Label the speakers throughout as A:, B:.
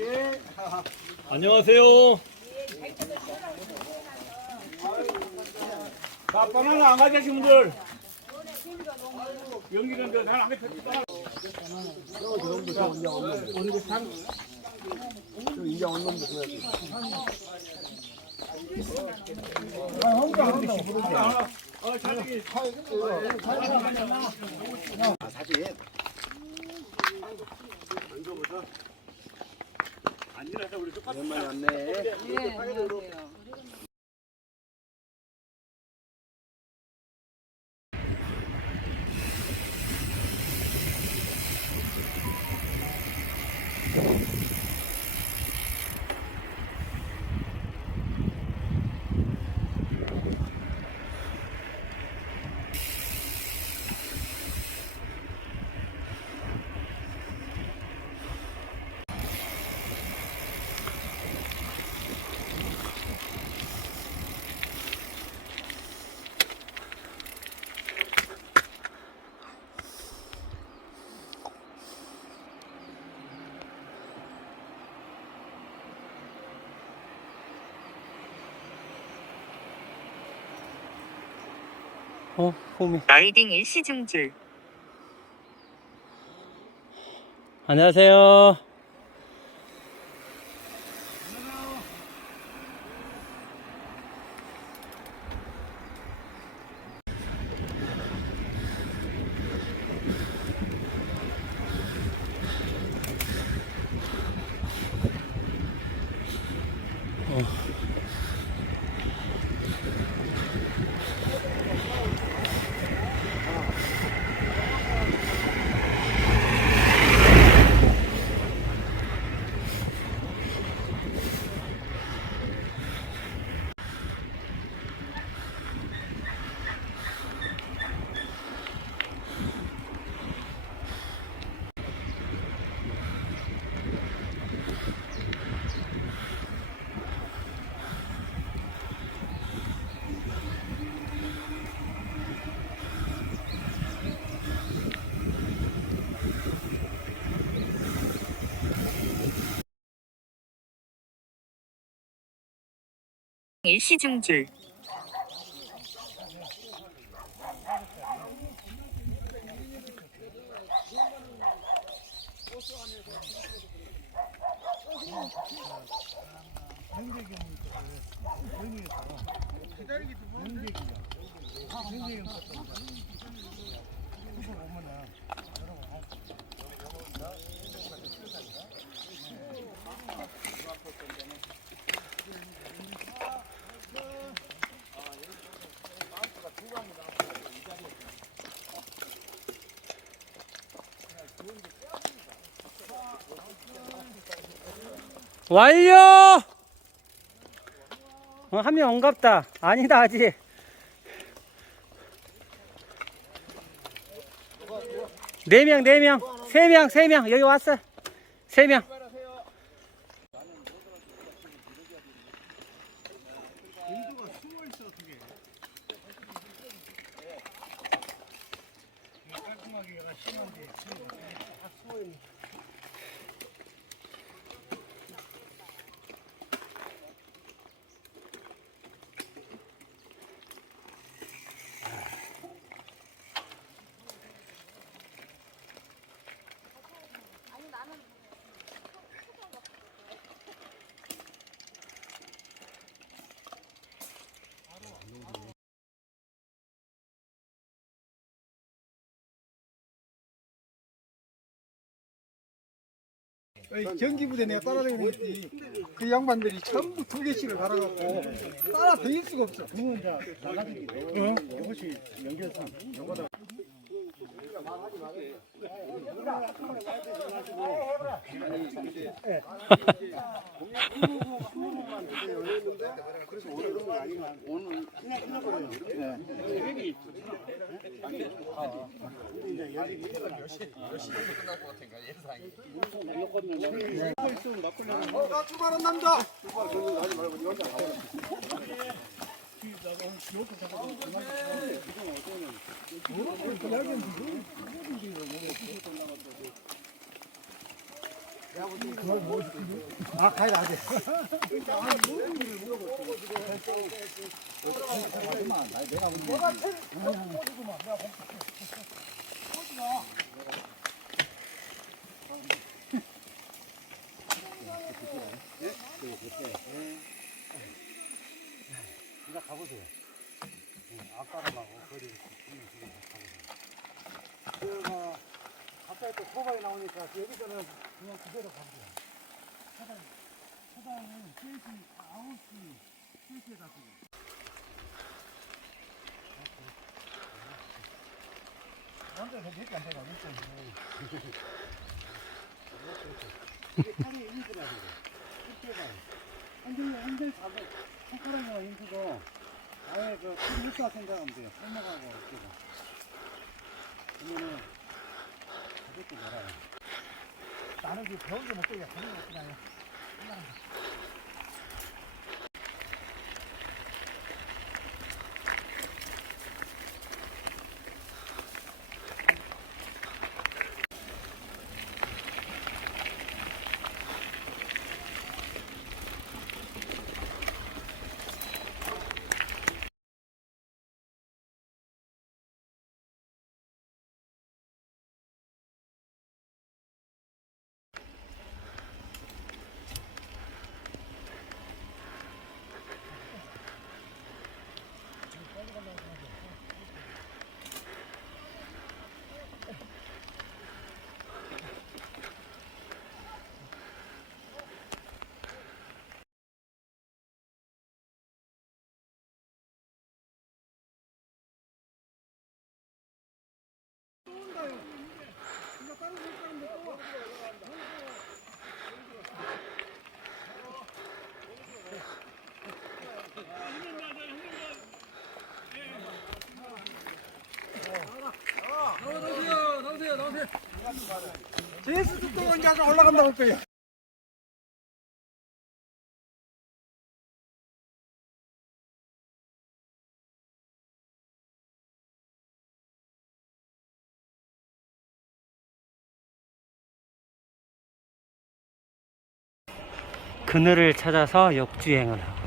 A: 예.
B: 안녕하세요.
A: 자, 바나나 안 가져신 분들. 연기는 저 사람 안 가져. 어, 자기
C: 오랜만에 왔네.
D: 네, 안녕하세요.
B: 어, 홈이.
E: 라이딩 일시중줄
B: 안녕하세요.
E: 일시중줄
B: 완료! 어, 한명 엉갑다. 아니다, 아직. 네 명, 네 명. 세 명, 세 명. 여기 왔어. 세 명.
F: 경기부대 내가 따라다니는데 그 양반들이 전부 두 개씩을 갈아갖고 따라 다닐 수가 없어. 그건 이제 나가지. 어? 이것이 연결 상. 나 출발한 남자. 아 가야 안 돼. 갑자기 또 소방이 나오니까 여기서는 그냥 그대로 가보세요. 차단, 차단은 3시, 9시, 3시에 가시고. 남자 저 몇개 안 되나, 몇 점. 힘들어야 돼. 끝에가. 한줄, 한줄 잡아, 손가락만 힘들고, 아예 그, 풀 육사 생각하면 돼요. 손목하고, 어깨가. 그러면은, 가볍게 놀아요. 나는 그 배운 게 목적이야. 하는 거 그냥. 제수도 또 이제 올라간다고 할 거예요.
B: 그늘을 찾아서 역주행을 하고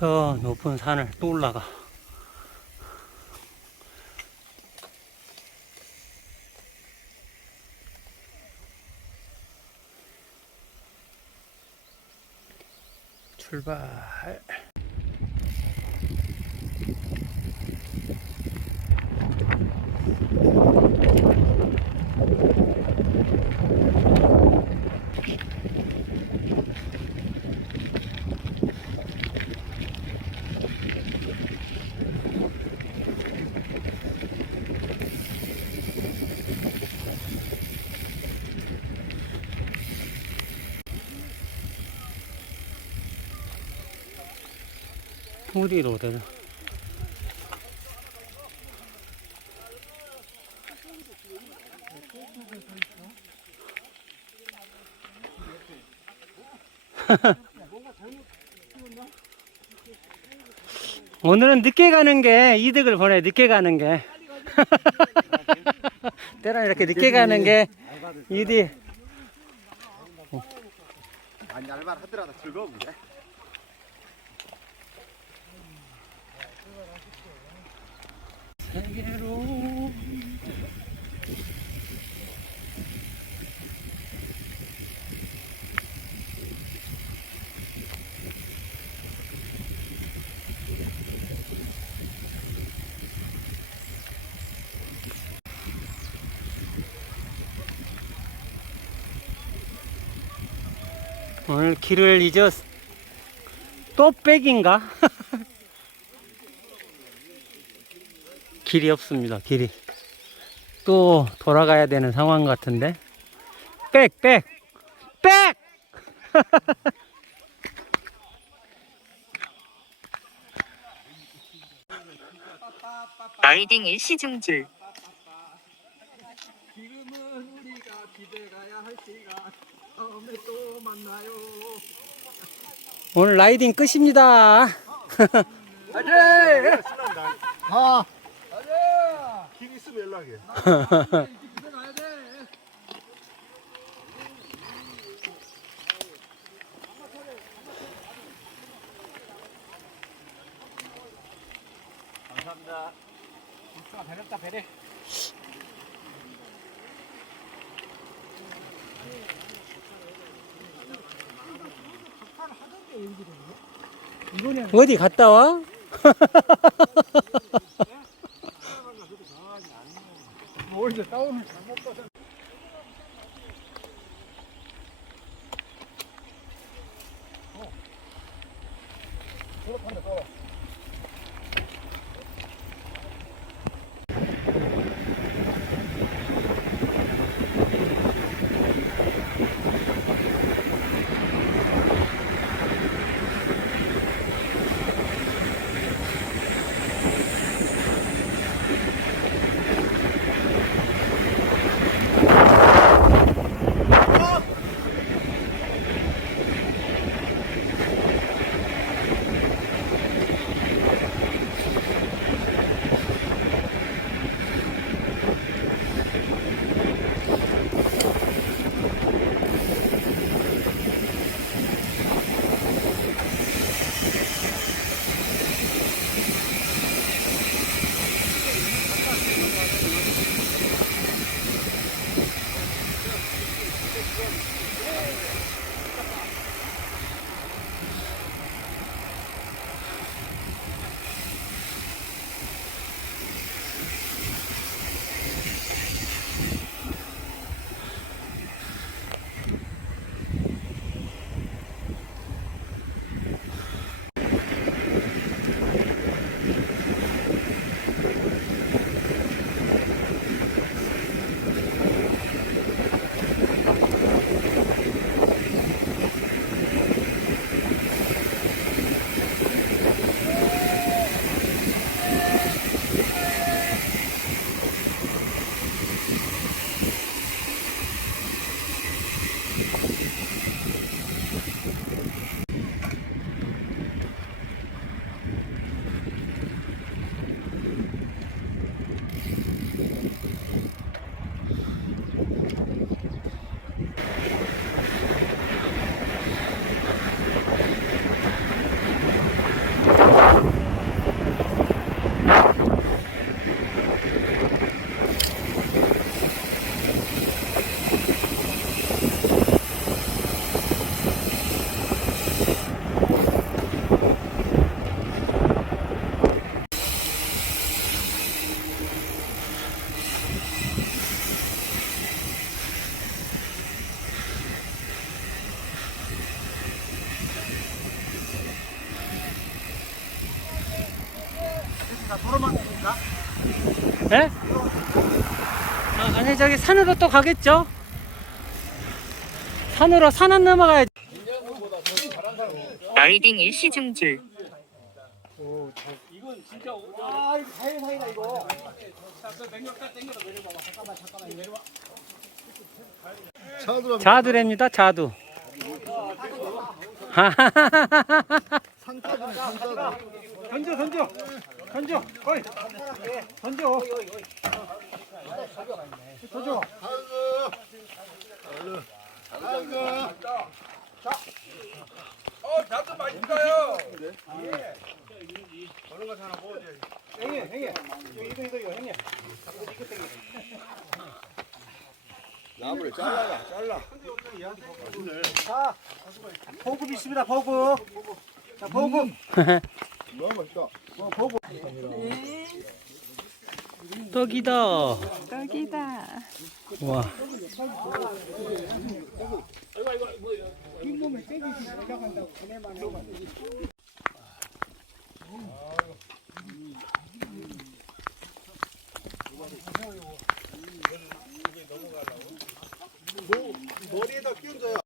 B: 저 높은 산을 또 올라가. 출발. 어디로 되나? 오늘은 늦게 가는 게 이득을 보내 늦게 가는 게 때론 이렇게 늦게 가는 게 이득
F: 아니 알바를 하더라도 즐거운데.
B: 오늘 길을 잊었 또 백인가? 길이 없습니다. 길이 또 돌아가야 되는 상황 같은데 백, 백, 백!
E: 라이딩 일시 중 줄.
B: 오늘 라이딩 끝입니다.
F: 아. 길 있으면 연락해.
A: 감사합니다. 진짜 배렸다 배래.
B: 어디 갔다 와?
F: 받 아.
B: 예? 아, 아니 저기 산으로 또 가겠죠? 산으로 산 안 넘어가야지.
E: 라이딩 일시 중줄.
A: 이건 진짜 와 이거 사이사이다 이거. 자그 맹력다 땡겨서 내려봐봐. 잠깐만 잠깐만 내려와.
B: 자두랍니다, 자두.
A: 던져 던져 던져. 어이 던져. 던져. 형님 형님 이거 이거 이거 이거 형님.
C: 나무를 잘라라 잘라
A: 자 보급 있습니다 보급. 자 보급.
C: 너무 멋있다
B: 떡이다.
D: 떡이다.
B: 와.
C: 머리에다 끼얹어요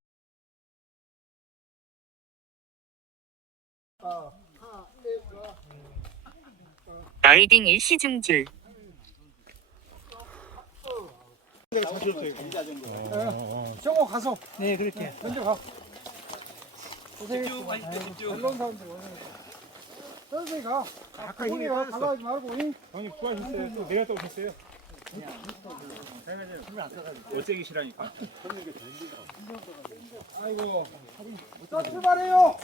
E: 라이딩 일시중지
A: 정호 가서. 네 그렇게. 먼저 가. 집중 하십시오 집중. 언론 사람들 오늘. 선생님 가. 아까 힘이 가가지 말고. 응?
G: 형님 수고하셨어요. 또 내렸다 오셨어요. 어째기시라니까.
A: 아이고. 자 출발해요.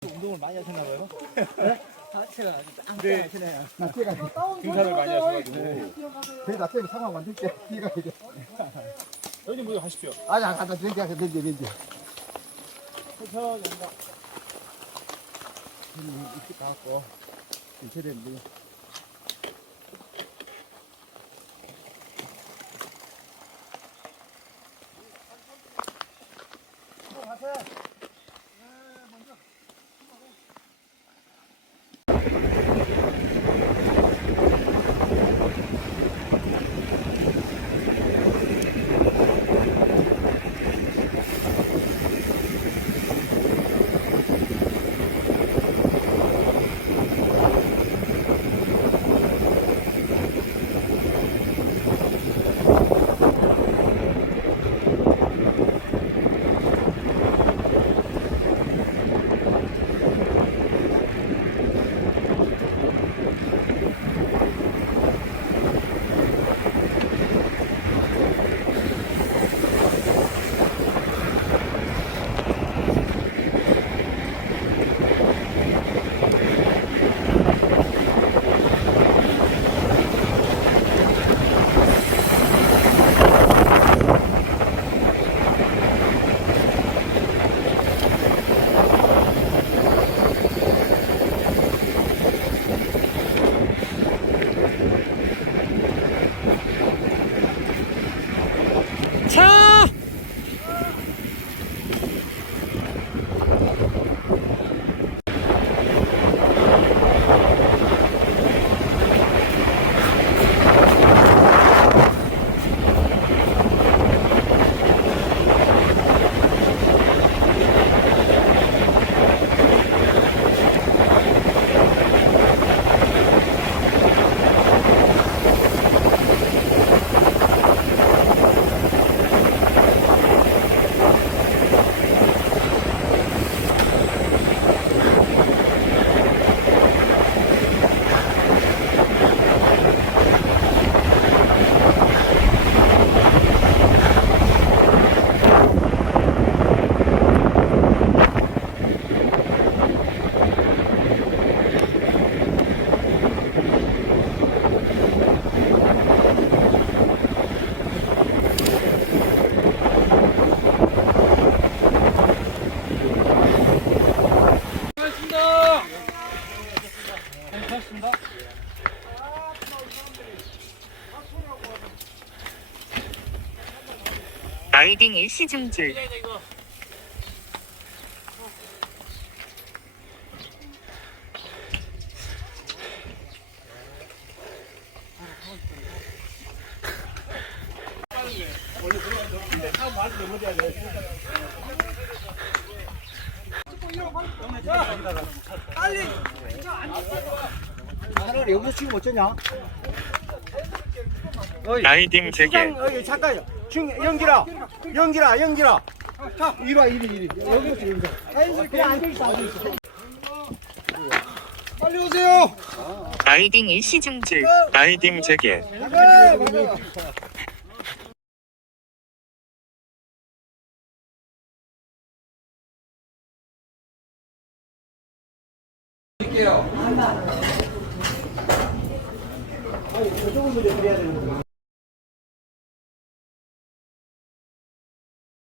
G: 근데 등산을 많이 하셔가지고.
F: 그래 나 때문에 상황 만들게 네가 이제
G: 형님 먼저 가십시오.
F: 아니 안 간다 렌지 하자 렌 지 렌지 이렇게 가갖고 이렇게 됐는데
E: 라이딩 일시 중지
F: 차라리 여기서 지금 어쩌냐?
E: 라이딩 재개
F: 어이 잠깐요. 중 연기라, 연기라, 연기라. 자, 이리 와, 이리 이리. 여기서 여기서. 아니, 그냥 앉아 있어, 앉아 있어. 빨리 오세요.
E: 라이딩 일시 중지 라이딩 재개
F: 맞아, 맞